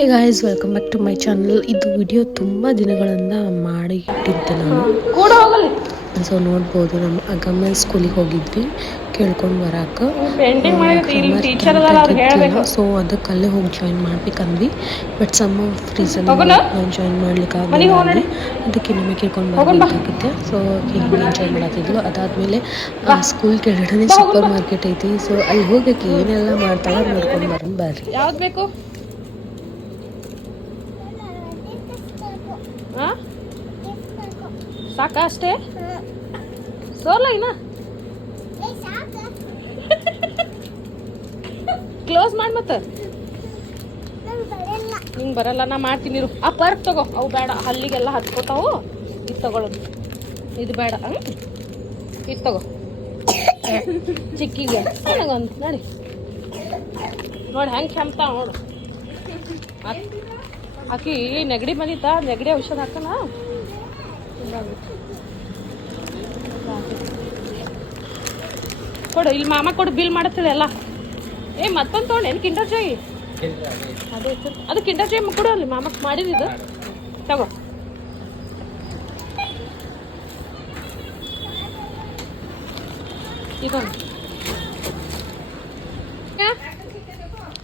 Hey guys, welcome back to my channel. ಇದು video ತುಂಬ ದಿನಗಳಿಂದ ಮಾಡಿ ಇಟ್ಟಿದ್ದೆ ನಾನು. ಸೊ ನೋಡ್ಬೋದು, ನಮ್ಮ ಅಗಮ್ಯ ಸ್ಕೂಲಿಗೆ ಹೋಗಿದ್ವಿ ಕೇಳ್ಕೊಂಡು ಬರೋಕೆ. ಸೊ ಅದಕ್ಕೆ ಅಲ್ಲೇ ಹೋಗಿ ಜಾಯಿನ್ ಮಾಡ್ಬೇಕಂದ್ವಿ. ಬಟ್ ಸಮ್ ಆಫ್ ರೀಸನ್ ನಾವು ಜಾಯಿನ್ ಮಾಡ್ಲಿಕ್ಕೆ ಆಗಲಿ, ಅದಕ್ಕೆ ನಿಮಗೆ ಕೇಳ್ಕೊಂಡು ಬರಬೇಕಾಗಿತ್ತೆ. ಸೊ ಹಿಂಗೆ ಎಂಜಾಯ್ ಮಾಡತ್ತಿದ್ಲು. ಅದಾದಮೇಲೆ ಸ್ಕೂಲ್ ಕೆಳಗಡೆ ಸೂಪರ್ ಮಾರ್ಕೆಟ್ ಐತಿ. ಸೊ ಅಲ್ಲಿ ಹೋಗಕ್ಕೆ ಏನೆಲ್ಲ ಮಾಡ್ತಾಳೆ ನೋಡ್ಕೊಂಡು ಬರೋಣ ಬರ್ರಿ. ಯಾವ್ದು ಬೇಕು? ಸಾಕ ಅಷ್ಟೇ? ಸೋಲ ಇನ್ನ ಕ್ಲೋಸ್ ಮಾಡಿ ಮತ್ತೆ. ನಿಂಗೆ ಬರಲ್ಲ, ನಾ ಮಾಡ್ತೀನಿ ಇರು. ಆ ಪರ್ಕ್ ತಗೋ, ಅವು ಬೇಡ, ಹಲ್ಲಿಗೆಲ್ಲ ಹತ್ಕೋತಾವು. ಇದು ತಗೊಳ್ಳೋದು, ಇದು ಬೇಡ. ಇದು ತಗೋ, ಚಿಕ್ಕಿಗೆ ನನಗೊಂದು ನೋಡಿ ನೋಡಿ ಹೆಂಗೆ ಕೆಮ್ತಾವ ನೋಡು. ಆಕಿ ನೆಗಡಿ ಬಂದಿತ್ತ, ನೆಗಡಿ ಔಷಧ ಹಾಕನ. ಕೊಡು ಇಲ್ಲಿ, ಮಾಮ ಕೊಡು, ಬಿಲ್ ಮಾಡತ್ತಿದೆ ಎಲ್ಲ. ಮತ್ತೊಂದು ತೊಗೊಂಡು ಏನು ಕಿಂಡರ್ ಜಾಯಿ? ಅದು ಕಿಂಡರ್ ಜಾಯಿ ಕೊಡು, ಅಲ್ಲಿ ಮಾಮಕ್ಕೆ ಮಾಡಿದ್ದು ತಗೋ. ಇದೊಂದು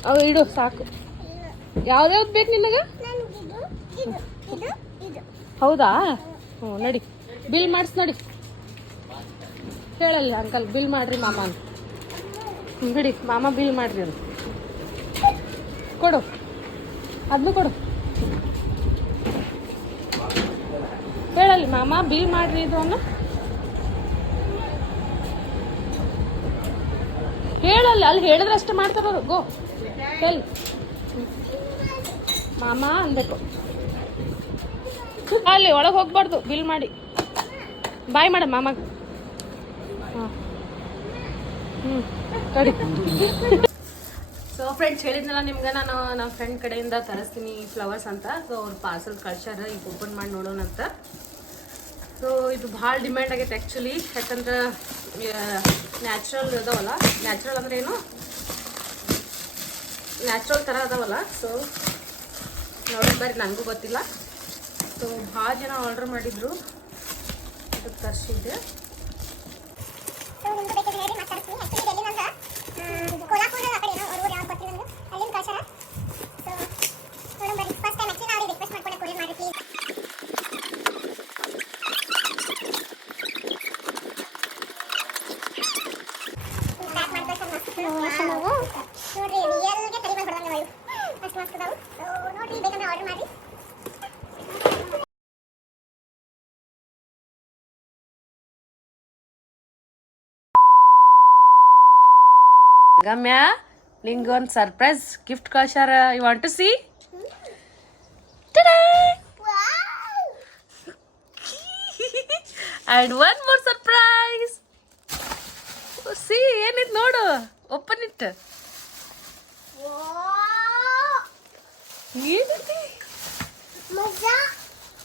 ಅವು ಇಡು ಸಾಕು. ಯಾವ್ದ್ಯಾವ್ದು ಬೇಕು ನಿನಗೆ? ಹೌದಾ? ಹ್ಞೂ ನಡಿ, ಬಿಲ್ ಮಾಡಿಸ್ ನಡಿ. ಹೇಳಲ್ಲ ಅಂಕಲ್, ಬಿಲ್ ಮಾಡ್ರಿ ಮಾಮ ಅಂತ. ಬಿಡಿ, ಮಾಮ ಬಿಲ್ ಮಾಡ್ರಿ ಅಂತ ಕೊಡು. ಅದನ್ನು ಕೊಡು, ಹೇಳಲ್ಲಿ ಮಾಮ ಬಿಲ್ ಮಾಡ್ರಿ ಇದು ಅನ್ನ. ಹೇಳಲ್ಲ, ಅಲ್ಲಿ ಹೇಳಿದ್ರೆ ಅಷ್ಟೇ ಮಾಡ್ತಾರ. ಗೋ ಹೇಳಿ ಮಾಮ ಅನ್ಬೇಕು. ಅಲ್ಲಿ ಒಳಗೆ ಹೋಗ್ಬಾರ್ದು, ಬಿಲ್ ಮಾಡಿ ಬಾಯ್ ಮಾಡ ಮಾಮಾಗ. ಹಾಂ ಕಡಿ. ಸೊ ಫ್ರೆಂಡ್ಸ್, ಹೇಳಿದ್ನಲ್ಲ ನಿಮ್ಗೆ, ನಾನು ನಮ್ಮ ಫ್ರೆಂಡ್ ಕಡೆಯಿಂದ ತರಿಸ್ತೀನಿ ಫ್ಲವರ್ಸ್ ಅಂತ. ಸೊ ಅವ್ರು ಪಾರ್ಸಲ್ ಕಳ್ಸ್ಯಾರ, ಈಗ ಓಪನ್ ಮಾಡಿ ನೋಡೋಣ ಅಂತ. ಸೊ ಇದು ಭಾಳ ಡಿಮ್ಯಾಂಡ್ ಆಗೈತೆ ಆ್ಯಕ್ಚುಲಿ. ಯಾಕಂದ್ರೆ ನ್ಯಾಚುರಲ್ ಅದಾವಲ್ಲ. ನ್ಯಾಚುರಲ್ ಅಂದ್ರೆ ಏನು, ನ್ಯಾಚುರಲ್ ಥರ ಅದಾವಲ್ಲ. ಸೊ ನೋಡಿ ಬರ್ರಿ, ನನಗೂ ಗೊತ್ತಿಲ್ಲ. ಸೊ ಭಾಳ ಜನ ಆರ್ಡರ್ ಮಾಡಿದ್ರು, ಅದಕ್ಕೆ ತರಿಸಿದ್ದೆ. ಗಮ್ಯ, ನಿಂಗೆ ಒಂದು ಸರ್ಪ್ರೈಸ್ ಗಿಫ್ಟ್ ಕಳ್ಸ್ಯಾರ. You want to see? And one more surprise. See, ಏನಿದ್ ನೋಡು, ಓಪನ್ ಇಟ್.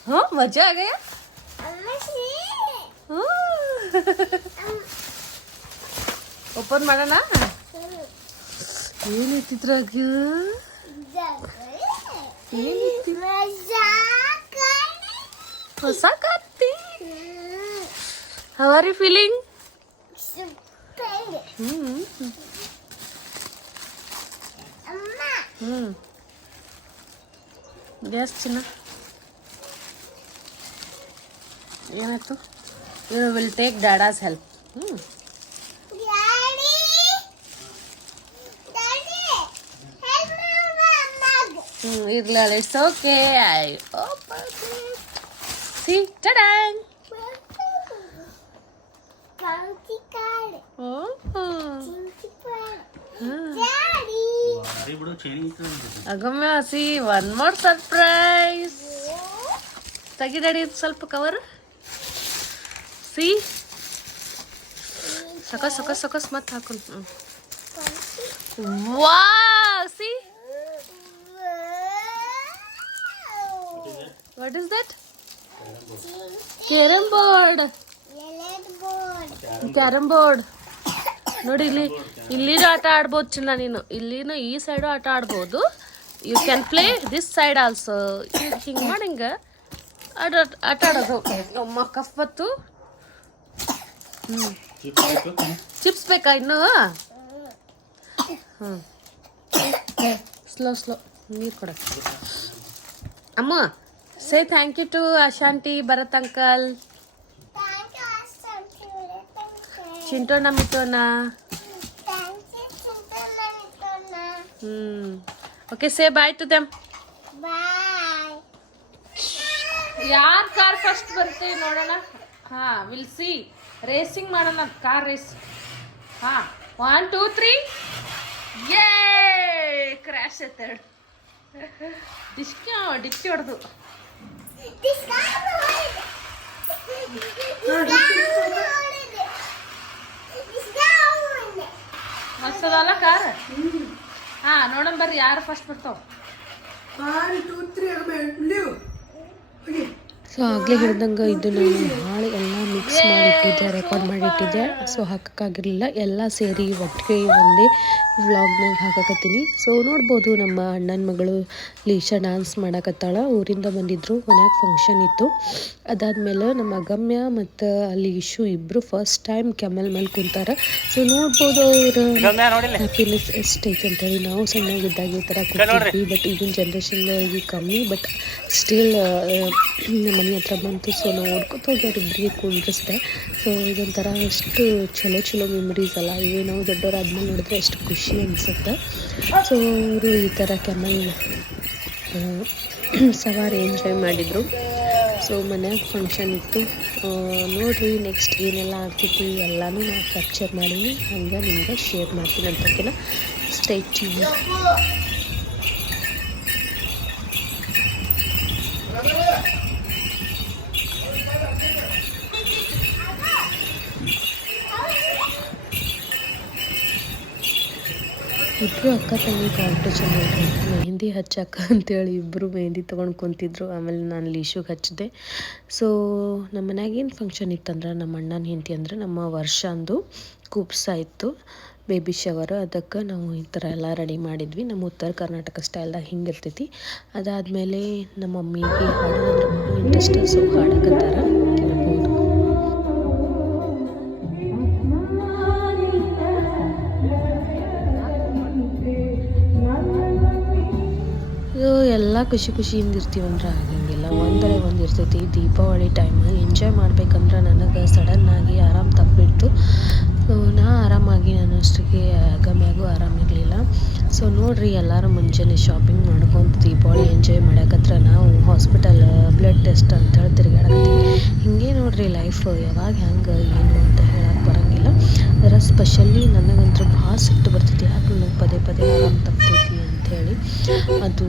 हाँ मजा आ गया. ಓಪನ್ ಮಾಡೋಣ. ಏನಿತ್ತಿದ್ರಾಗ? ಹೊಸ ಕತ್ತಿ. How are you feeling? ಗ್ಯಾಸ್ ಚಿನ್ನ ಏನಾಯ್ತು? You will take daddy's help. ಇರ್ಲ, it's okay. I open it. See, ಟಡಾಂಗ್. Agamya, see, one more surprise. ತೆಗಿದಾಡಿ ಸ್ವಲ್ಪ ಕವರ್. ಸಿ, ಸಕಸ್ ಸಕಸ್ ಸಕಸ್ ಮತ್ತೆ ಹಾಕೊಂಡು. Wow, see, what is that? Carrom board. Carrom board ನೋಡಿ, ಇಲ್ಲಿ ಆಟ ಆಡ್ಬೋದು ಚಿನ್ನ ನೀನು. ಇಲ್ಲಿನೂ ಈ ಸೈಡು ಆಟ ಆಡ್ಬೋದು, you can play this side also. ಹಿಂಗೆ ಮಾಡಿ ಹಿಂಗೆ ಆಟ ಆಡೋದು. ನಮ್ಮ ಕಫತ್ತು ಚಿಪ್ಸ್ ಬೇಕಾ ಇನ್ನು? ಹ್ಞೂ ಸ್ಲೋ ನೀರು ಕೊಡಕ್ಕೆ. ಅಮ್ಮ say thank you to Ashanti, Bharat uncle, ಚಿಂಟೋನ ಮಿಟೋನ. Okay say bye to them. ಯಾರ್ ಕಾರ್ ಫಸ್ಟ್ ಬರುತ್ತೆ ನೋಡೋಣ. ಹಾ ವಿಲ್ ಸಿ. ರೇಸಿಂಗ್ ಮಾಡೋಣ, ಕಾರ್ ರೇಸ್. ಹಾ 1 2 3 ಯೇ ಕ್ರ್ಯಾಶ್ ಆಯ್ತು. ಡಿಕ್ಕಿ ಹೊಡೆದು ಮಸ್ತದಲ್ಲ ಕಾರ್. ಹಾ ನೋಡೋಣ ಬರ್ರಿ ಯಾರು ಫಸ್ಟ್ ಬರ್ತಾವ. 1 2 3 ಸೊ ಆಗಲೇ ಹೇಳ್ದಂಗೆ ಇದು ನಾನು ಭಾಳ ಎಲ್ಲ ಮಿಕ್ಸ್ ಮಾಡಿ ಇಟ್ಟಿದ್ದೆ, ರೆಕಾರ್ಡ್ ಮಾಡಿ ಇಟ್ಟಿದ್ದೆ. ಸೊ ಹಾಕೋಕ್ಕಾಗಿರಲಿಲ್ಲ, ಎಲ್ಲ ಸೇರಿ ಒಟ್ಟಿಗೆ ಒಂದೇ ವ್ಲಾಗ್ನಾಗ ಹಾಕಕತ್ತೀನಿ. ಸೊ ನೋಡ್ಬೋದು ನಮ್ಮ ಅಣ್ಣನ ಮಗಳು ಲೀಶಾ ಡ್ಯಾನ್ಸ್ ಮಾಡಕತ್ತಾಳ. ಊರಿಂದ ಬಂದಿದ್ದರು, ಮನ್ಯಾಗ ಫಂಕ್ಷನ್ ಇತ್ತು. ಅದಾದಮೇಲೆ ನಮ್ಮ ಅಗಮ್ಯ ಮತ್ತು ಅಲ್ಲಿ ಇಶು ಇಬ್ಬರು ಫಸ್ಟ್ ಟೈಮ್ ಕೆಮಲ್ ಮೇಲೆ ಕುಂತಾರೆ. ಸೊ ನೋಡ್ಬೋದು ಅವ್ರ ಹ್ಯಾಪಿನೆಸ್ ಎಷ್ಟೈತೆ ಅಂತೇಳಿ. ನಾವು ಸಣ್ಣಾಗಿದ್ದಾಗ ಈ ಥರ ಕೂತಿದ್ವಿ, ಬಟ್ ಈಗಿನ ಜನ್ರೇಷನ್ಗೆ ಕಮ್ಮಿ. ಬಟ್ ಸ್ಟಿಲ್ ಮನೆ ಹತ್ರ ಬಂತು. ಸೊ ನಾವು ನೋಡ್ಕೊತ ಹೋಗಿ ಅವ್ರಿಬ್ಬರಿಗೆ ಕುಂಡ್ರಿಸ್ದೆ. ಸೊ ಇದೊಂಥರ ಎಷ್ಟು ಚಲೋ ಮೆಮರೀಸ್ ಅಲ್ಲ ಇವೆ. ನಾವು ದೊಡ್ಡವರಾದ್ಮೇಲೆ ನೋಡಿದ್ರೆ ಎಷ್ಟು ಖುಷಿ ಅನಿಸುತ್ತೆ. ಸೊ ಅವರು ಈ ಥರ ಕೆಮಲ್ ಸವಾರಿ ಎಂಜಾಯ್ ಮಾಡಿದರು. ಸೊ ಮನ್ಯಾಗ ಫಂಕ್ಷನ್ ಇತ್ತು. ನೋಡಿರಿ ನೆಕ್ಸ್ಟ್ ಏನೆಲ್ಲ ಆಗ್ತೈತಿ ಎಲ್ಲನೂ ನಾನು ಕ್ಯಾಪ್ಚರ್ ಮಾಡೀನಿ, ಹಂಗೆ ನಿಮ್ಗೆ ಶೇರ್ ಮಾಡ್ತೀನಿ ಅಂತಕ್ಕೆಲ್ಲ. Stay tune. ಇಬ್ಬರು ಅಕ್ಕ ತಂಗಿ ಕಾಂಪಿಟೇಷನ್ ನೋಡ್ರಿ. ಮೆಹಂದಿ ಹಚ್ಚಕ್ಕ ಅಂತೇಳಿ ಇಬ್ಬರು ಮೆಹಂದಿ ತೊಗೊಂಡು ಕುಂತಿದ್ರು. ಆಮೇಲೆ ನಾನು ಲೀಶುಗೆ ಹಚ್ಚಿದೆ. ಸೊ ನಮ್ಮ ಮನ್ಯಾಗ ಏನು ಫಂಕ್ಷನ್ ಇತ್ತಂದ್ರೆ, ನಮ್ಮ ಅಣ್ಣನ ಹೆಂಡತಿ ಅಂದ್ರೆ ನಮ್ಮ ವರ್ಷಂದು ಕುಪ್ಸ ಇತ್ತು, ಬೇಬಿ ಶವರ್. ಅದಕ್ಕೆ ನಾವು ಈ ಥರ ಎಲ್ಲ ರೆಡಿ ಮಾಡಿದ್ವಿ. ನಮ್ಮ ಉತ್ತರ ಕರ್ನಾಟಕ ಸ್ಟೈಲ್ದಾಗ ಹಿಂಗೆ ಇರ್ತೈತಿ. ಅದಾದಮೇಲೆ ನಮ್ಮ ಮಮ್ಮಿಗೆ ಹಾಡೋದಂದ್ರೆ ಭಾಳ ಇಂಟ್ರೆಸ್ಟ್. ಸೊ ಹಾಡಕತ್ತಾರ, ಕೇಳ್ಬೋದು. ಎಲ್ಲ ಖುಷಿಯಿಂದ ಇರ್ತೀವಂದ್ರೆ ಆಗಂಗಿಲ್ಲ, ಒಂದರೆ ಒಂದು ಇರ್ತೈತಿ. ದೀಪಾವಳಿ ಟೈಮ್ ಎಂಜಾಯ್ ಮಾಡ್ಬೇಕಂದ್ರೆ ನನಗೆ ಸಡನ್ನಾಗಿ ಆರಾಮ್ ತಪ್ಪಿಟ್ಟು. ಸೊ ನಾ ಆರಾಮಾಗಿ ನನ್ನಷ್ಟಿಗೆ ಗಮ್ಯಾಗೂ ಆರಾಮಿರಲಿಲ್ಲ. ಸೊ ನೋಡಿರಿ ಎಲ್ಲರೂ ಮುಂಜಾನೆ ಶಾಪಿಂಗ್ ಮಾಡ್ಕೊಂಡು ದೀಪಾವಳಿ ಎಂಜಾಯ್ ಮಾಡಕತ್ರ ನಾವು ಹಾಸ್ಪಿಟಲ್ ಬ್ಲಡ್ ಟೆಸ್ಟ್ ಅಂತೇಳಿ ತಿರುಗಾಡಕತ್ತೀವಿ. ಹಿಂಗೆ ನೋಡಿರಿ ಲೈಫ್ ಯಾವಾಗ ಹೆಂಗೆ ಏನು ಅಂತ ಹೇಳಕ್ಕೆ ಬರೋಂಗಿಲ್ಲ. ಅದರ ಸ್ಪೆಷಲಿ ನನಗಂತೂ ಭಾಳ ಸಿಟ್ಟು ಬರ್ತೈತಿ, ಯಾಕೆ ನನಗೆ ಪದೇ ಆರಾಮ್ ತಪ್ತೈತಿ ಅಂಥೇಳಿ. ಅದು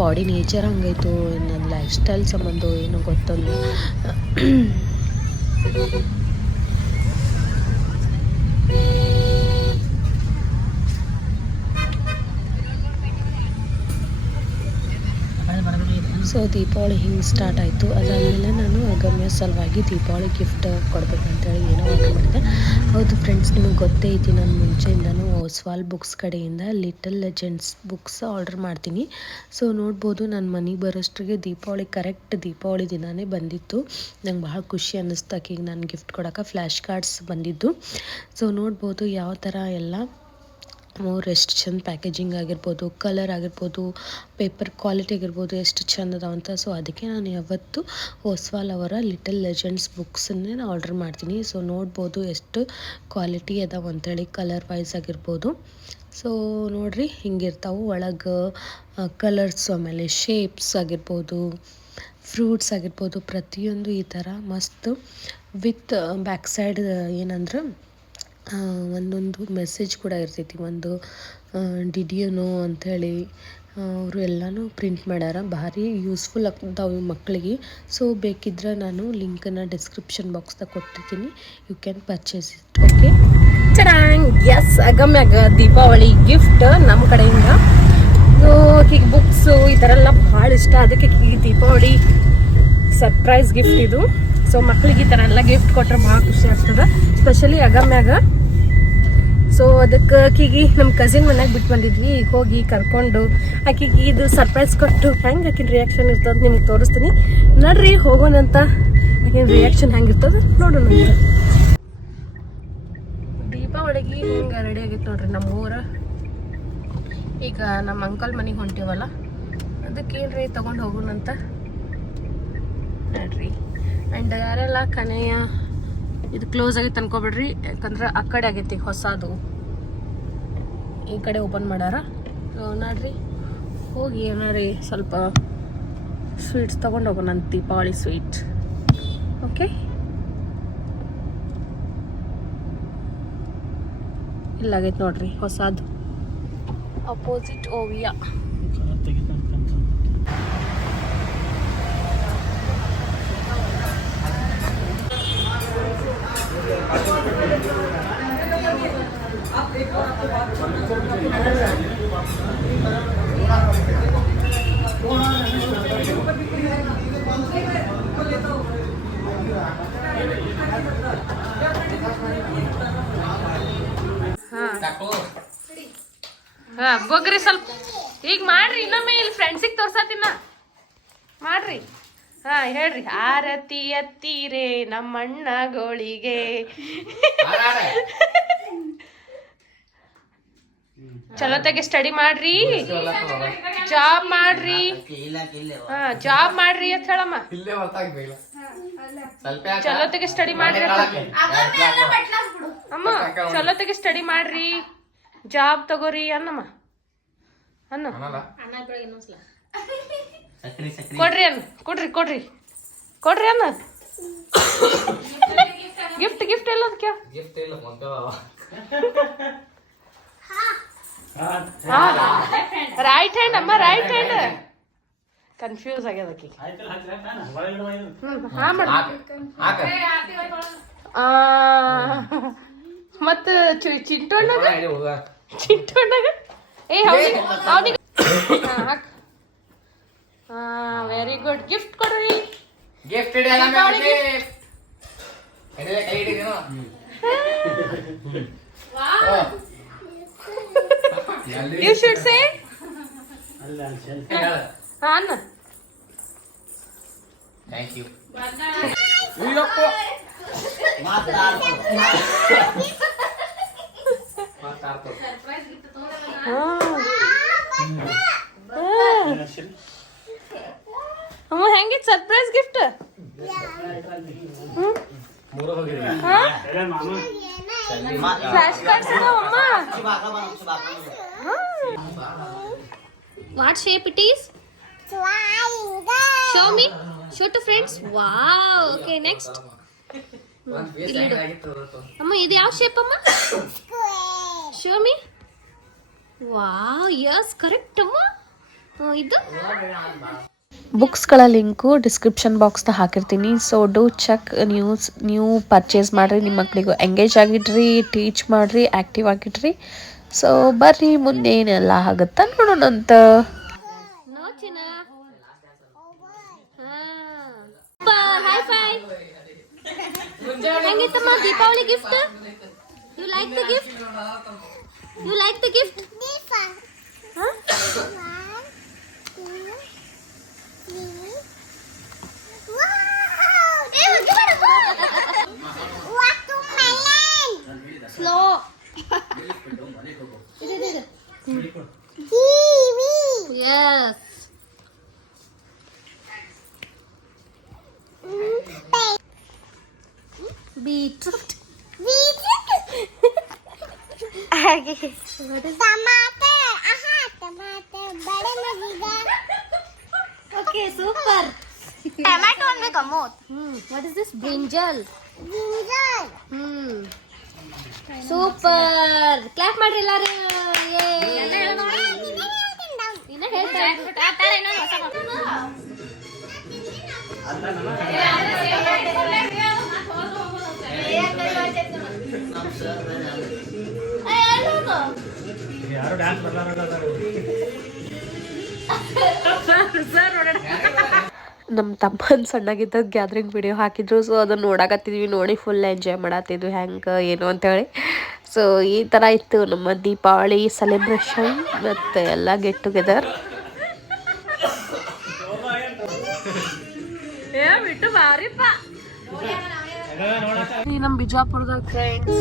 ಬಾಡಿ ನೇಚರ್ ಹಂಗಾಯ್ತು, ನನ್ನ ಲೈಫ್ ಸ್ಟೈಲ್ ಸಂಬಂಧ ಏನೋ ಗೊತ್ತಲ್ಲ. ಸೊ ದೀಪಾವಳಿ ಹಿಂಗೆ ಸ್ಟಾರ್ಟ್ ಆಯಿತು. ಅದಾದಮೇಲೆ ನಾನು ಅಗಮ್ಯ ಸಲುವಾಗಿ ದೀಪಾವಳಿ ಗಿಫ್ಟ್ ಕೊಡ್ಬೇಕಂತೇಳಿ ಏನೋ ಆರ್ಡ್ರ್ ಮಾಡಿದೆ. ಹೌದು ಫ್ರೆಂಡ್ಸ್, ನಿಮಗೆ ಗೊತ್ತೇ ಐತಿ, ನಾನು ಮುಂಚೆಯಿಂದನೂ ಓಸ್ವಾಲ್ ಬುಕ್ಸ್ ಕಡೆಯಿಂದ ಲಿಟಲ್ ಲೆಜೆಂಡ್ಸ್ ಬುಕ್ಸ್ ಆರ್ಡ್ರ್ ಮಾಡ್ತೀನಿ. ಸೊ ನೋಡ್ಬೋದು ನನ್ನ ಮನೆಗೆ ಬರೋಷ್ಟ್ರಿಗೆ ಕರೆಕ್ಟ್ ದೀಪಾವಳಿ ದಿನಾನೇ ಬಂದಿತ್ತು. ನಂಗೆ ಭಾಳ ಖುಷಿ ಅನ್ನಿಸ್ತು. ಆಕೆಗೆ ನಾನು ಗಿಫ್ಟ್ ಕೊಡೋಕೆ ಫ್ಲ್ಯಾಶ್ ಕಾರ್ಡ್ಸ್ ಬಂದಿದ್ದು. ಸೊ ನೋಡ್ಬೋದು ಯಾವ ಥರ ಎಲ್ಲ ಎಷ್ಟು ಚಂದ ಪ್ಯಾಕೇಜಿಂಗ್ ಆಗಿರ್ಬೋದು, ಕಲರ್ ಆಗಿರ್ಬೋದು, ಪೇಪರ್ ಕ್ವಾಲಿಟಿ ಆಗಿರ್ಬೋದು, ಎಷ್ಟು ಚಂದ ಅದಾವಂತ. ಸೊ ಅದಕ್ಕೆ ನಾನು ಯಾವತ್ತು ಓಸ್ವಾಲ್ ಅವರ ಲಿಟಲ್ ಲೆಜೆಂಡ್ಸ್ ಬುಕ್ಸನ್ನೇ ನಾನು ಆರ್ಡ್ರ್ ಮಾಡ್ತೀನಿ. ಸೊ ನೋಡ್ಬೋದು ಎಷ್ಟು ಕ್ವಾಲಿಟಿ ಅದಾವ ಅಂಥೇಳಿ, ಕಲರ್ ವೈಸ್ ಆಗಿರ್ಬೋದು. ಸೊ ನೋಡಿರಿ ಹಿಂಗಿರ್ತಾವೆ ಒಳಗೆ ಕಲರ್ಸ್, ಆಮೇಲೆ ಶೇಪ್ಸ್ ಆಗಿರ್ಬೋದು, ಫ್ರೂಟ್ಸ್ ಆಗಿರ್ಬೋದು, ಪ್ರತಿಯೊಂದು ಈ ಥರ ಮಸ್ತ್ ವಿತ್ ಬ್ಯಾಕ್ ಸೈಡ್ ಏನಂದ್ರೆ ಒಂದೊಂದು ಮೆಸೇಜ್ ಕೂಡ ಇರ್ತೈತಿ. ಒಂದು ಡಿಡ್ ಯು ನೋ ಅಂಥೇಳಿ ಅವರು ಎಲ್ಲನೂ ಪ್ರಿಂಟ್ ಮಾಡ್ಯಾರ. ಭಾರಿ ಯೂಸ್ಫುಲ್ ಆಗ್ತಾವೆ ಮಕ್ಕಳಿಗೆ. ಸೊ ಬೇಕಿದ್ರೆ ನಾನು ಲಿಂಕನ್ನು ಡಿಸ್ಕ್ರಿಪ್ಷನ್ ಬಾಕ್ಸ್ದಾಗ ಕೊಟ್ಟಿರ್ತೀನಿ, you can purchase it. Okay yes, ಅಗಮ್ಯಾಗ ದೀಪಾವಳಿ ಗಿಫ್ಟ್ ನಮ್ಮ ಕಡೆಯಿಂದ. ಸೊ ಈಗ ಬುಕ್ಸು ಈ ಥರ ಎಲ್ಲ ಭಾಳ ಇಷ್ಟ, ಅದಕ್ಕೆ ಈ ದೀಪಾವಳಿ ಸರ್ಪ್ರೈಸ್ ಗಿಫ್ಟ್ ಇದು. ಸೊ ಮಕ್ಳಿಗೆ ಈ ಥರ ಎಲ್ಲ ಗಿಫ್ಟ್ ಕೊಟ್ಟರೆ ಭಾಳ ಖುಷಿ ಆಗ್ತದೆ, ಸ್ಪೆಷಲಿ ಅಗಮ್ಯಾಗ. ಸೊ ಅದಕ್ಕೆ ಆಕಿಗೆ ನಮ್ಮ ಕಸಿನ್ ಮನ್ಯಾಗ ಬಿಟ್ಟು ಬಂದಿದ್ವಿ. ಈಗ ಹೋಗಿ ಕರ್ಕೊಂಡು ಆಕಿಗೆ ಇದು ಸರ್ಪ್ರೈಸ್ ಕೊಟ್ಟು ಹೆಂಗೆ ಆಕಿನ ರಿಯಾಕ್ಷನ್ ಇರ್ತದೆ ನಿಮ್ಗೆ ತೋರಿಸ್ತೀನಿ. ನಡ್ರಿ ಹೋಗೋಣಂತ. ಆಕಿನ ರಿಯಾಕ್ಷನ್ ಹೆಂಗಿರ್ತದೆ ನೋಡೋಣ ಅಂತ. ದೀಪಾವಳಿಗೆ ಹಿಂಗೆ ರೆಡಿ ಆಗಿತ್ತು ನೋಡ್ರಿ ನಮ್ಮ ಊರ. ಈಗ ನಮ್ಮ ಅಂಕಲ್ ಮನೆಗೆ ಹೊಂಟಿವಲ್ಲ, ಅದಕ್ಕೇನ್ರಿ ತೊಗೊಂಡು ಹೋಗೋಣಂತ ನೋಡ್ರಿ. ಆ್ಯಂಡ್ ಯಾರೆಲ್ಲ ಕನೆಯ ಇದು ಕ್ಲೋಸ್ ಆಗೈತೆ ಅನ್ಕೋಬೇಡ್ರಿ, ಯಾಕಂದ್ರೆ ಆ ಕಡೆ ಆಗೈತಿ ಹೊಸದು, ಈ ಕಡೆ ಓಪನ್ ಮಾಡ್ಯಾರ. ಸೊ ನೋಡ್ರಿ ಹೋಗಿ ಏನಾರಿ ಸ್ವಲ್ಪ ಸ್ವೀಟ್ಸ್ ತೊಗೊಂಡು ಹೋಗೋಣ, ದೀಪಾವಳಿ ಸ್ವೀಟ್. ಓಕೆ, ಇಲ್ಲಾಗೈತೆ ನೋಡ್ರಿ ಹೊಸದು, ಅಪೋಸಿಟ್ ಓವಿಯಾ. ಬಗ್ರಿ ಸ್ವಲ್ಪ ಈಗ ಮಾಡ್ರಿ, ಇನ್ನೊಮ್ಮೆ ಇಲ್ಲಿ ಫ್ರೆಂಡ್ಸಿಗೆ ತೋರ್ಸತ್ತಿನ ಮಾಡ್ರಿ. ಹಾ ಹೇಳ್ರಿ. ಆರತಿ ಎತ್ತೀರೆ ನಮ್ಮಣ್ಣ ಗೋಳಿಗೆ, ಚಲೋತೆಗೆ ಸ್ಟಡಿ ಮಾಡ್ರಿ, ಜಾಬ್ ಮಾಡ್ರಿ. ಹಾ ಜಾಬ್ ಮಾಡ್ರಿ ಅಂತ ಹೇಳಮ್ಮ. ಚಲೋತೆಗೆ ಸ್ಟಡಿ ಮಾಡ್ರಿ ಅಮ್ಮ, ಚಲೋತೆಗೆ ಸ್ಟಡಿ ಮಾಡ್ರಿ, ಜಾಬ್ ತಗೋರಿ ಅನ್ನಮ್ಮ. ಅನ್ನ ಕೊಡ್ರಿ ಅನ್ನ, ಕೊಡ್ರಿ ಕೊಡ್ರಿ ಕೊಡ್ರಿ ಅನ್ನ. ಗಿಫ್ಟ್ ಗಿಫ್ಟ್ ಎಲ್ಲ ಅದಕ್ಕೆ ರೈಟ್ ಹ್ಯಾಂಡ್ ಅಮ್ಮ, ರೈಟ್ ಹ್ಯಾಂಡ್. ಕನ್ಫ್ಯೂಸ್ ಆಗ್ಯದ ಆಕಿ. ಹಾ ಮೇಡಮ್. ಮತ್ತ ಚಿಂಟೋಣ್ಣಗ ಚಿಂಟೋಣ್ಣಗ ಏ ಹೌದಿಗೆ ಹೌದಿಗೆ ಹಾಕ್. ಹಾ ವೆರಿ ಗುಡ್. ಗಿಫ್ಟ್ ಕೊಡ್ರಿ. Gift You should say. Anna. Thank you. ಅಮ್ಮ ಹೆಂಗಿತ್ತು ಸರ್ಪ್ರೈಸ್ ಗಿಫ್ಟ್? ಫ್ಲಾಶ್ ಕಾರ್ಡ್ಸ್ ಅಮ್ಮ. What shape it is? Show me. Show to friends. Wow. Okay, next. ಅಮ್ಮ ಇದು ಯಾವ ಶೇಪ್ ಅಮ್ಮ? Show me. Wow, yes, correct ಅಮ್ಮ. ಇದು ಬುಕ್ಸ್ಗಳ ಲಿಂಕು ಡಿಸ್ಕ್ರಿಪ್ಷನ್ ಬಾಕ್ಸ್ದಾಗ ಹಾಕಿರ್ತೀನಿ. So do check. ನೀವು ಪರ್ಚೇಸ್ ಮಾಡಿರಿ, ನಿಮ್ಮ ಮಕ್ಕಳಿಗೂ ಎಂಗೇಜ್ ಆಗಿಡ್ರಿ, ಟೀಚ್ ಮಾಡಿರಿ, ಆ್ಯಕ್ಟಿವ್ ಆಗಿಡ್ರಿ. ಸೊ ಬರ್ರಿ ಮುಂದೆ ಏನೆಲ್ಲ ಆಗುತ್ತಾ ನೋಡೋಣಂತ. ಹೆಂಗಿತ್ತಮ್ಮ Deepavali gift? You like the gift? You like the gift? Slow. Yes. Beetroot. आगे. टमाटर. टमाटर बड़े लगेगा. Okay, super. टमाटो में कमोत. What is this? Brinjal. Brinjal. Super. Clap ಮಾಡ್ರಿ ಎಲ್ಲಾರು. ಇನ್ನ ಹೇಳ್ತಾರೆ. ಯಾರು ಡ್ಯಾನ್ಸ್ ನಮ್ಮ ತಮ್ಮನ ಸಣ್ಣಗಿದ್ದಾಗ ಗ್ಯಾದ್ರಿಂಗ್ ವಿಡಿಯೋ ಹಾಕಿದ್ರು. ಸೊ ಅದನ್ನು ನೋಡಕತ್ತಿದ್ವಿ, ನೋಡಿ ಫುಲ್ ಎಂಜಾಯ್ ಮಾಡತ್ತಿದ್ವಿ ಹೆಂಗೆ ಏನು ಅಂತೇಳಿ. ಸೊ ಈ ಥರ ಇತ್ತು ನಮ್ಮ ದೀಪಾವಳಿ ಸೆಲೆಬ್ರೇಷನ್ ಮತ್ತು ಎಲ್ಲ ಗೆಟ್ ಟುಗೆದರ್. ಬಿಟ್ಟು ಬಾರಿಪ್ಪ ಈ ನಮ್ಮ ಬಿಜಾಪುರದಾಗ ಫ್ರೆಂಡ್ಸ್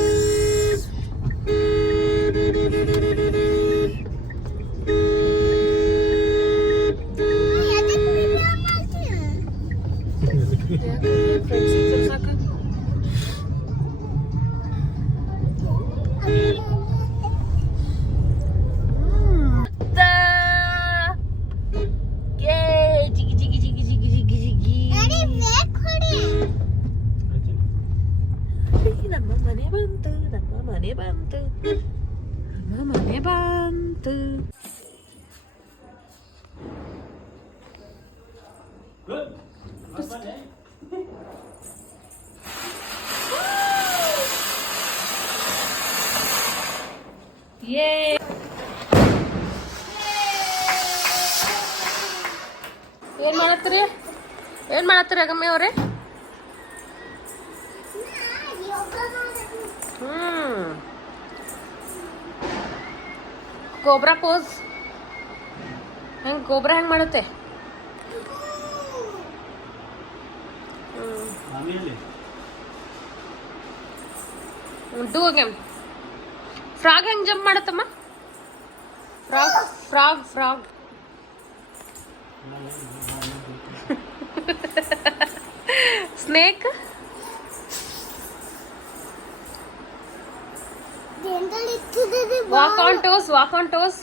ನಮ್ಮ ಮನೆ ಬಂತು ನಮ್ಮ ಮನೆ ಬಂತು ನಮ್ಮ ಮನೆ ಬಂತು. ಏನ್ ಮಾಡತ್ತೀರಿ ಅಗಮ್ಮಿ ಅವ್ರೆ? ಕೋಬ್ರಾ ಪೋಸ್ ಹೆಂಗ್ ಕೋಬ್ರಾ ಹೆಂಗ್ ಮಾಡುತ್ತೆ? Do again. ಫ್ರಾಗ್ ಹೆಂಗ್ ಜಂಪ್ ಮಾಡತ್ತಮ್ಮ? Frog frog frog snake walk on toes, walk on toes.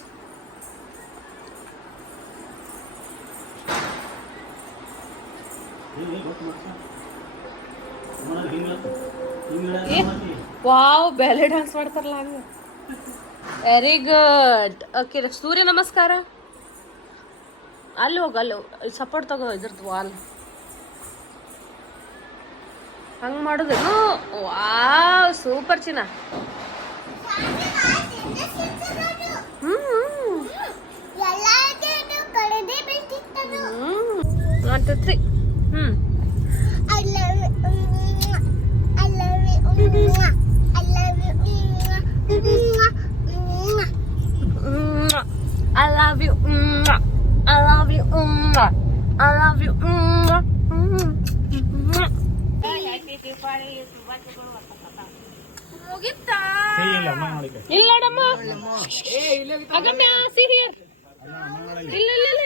Wow belly dance ಮಾಡ್ತಾರಲ್ಲ ಹಂಗ. Very good. ಓಕೆ ಸೂರ್ಯ ನಮಸ್ಕಾರ. ಅಲ್ಲಿ ಹೋಗ ಅಲ್ಲಿ ಸಪೋರ್ಟ್ ತಗೋ ಇದ್ರದ್ದು ವಾಲ್ ಹಂಗ್ ಮಾಡುದೇನು? ವಾವ್ ಸೂಪರ್ ಚಿನ್ನ. One, two, three. I love you. I love you. I love you. I love you. I love you. I love you. ಮುಗಿತಾ? ಇಲ್ಲಡಮ್ಮ. ಅಗಮ್ಯ see here. ಇಲ್ಲ ಇಲ್ಲ ಇಲ್ಲ.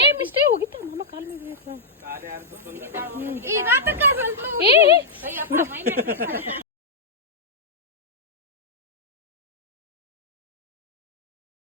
ಏ ಮಿಸ್ಟೇ ಹೋಗಿತ್ತ ನಮ್ಮ ಕಾಲ್ ಮೇಲೆ. ಈಗ ತಕ ಸ್ವಲ್ಪ. ಏ ಬಿಡು.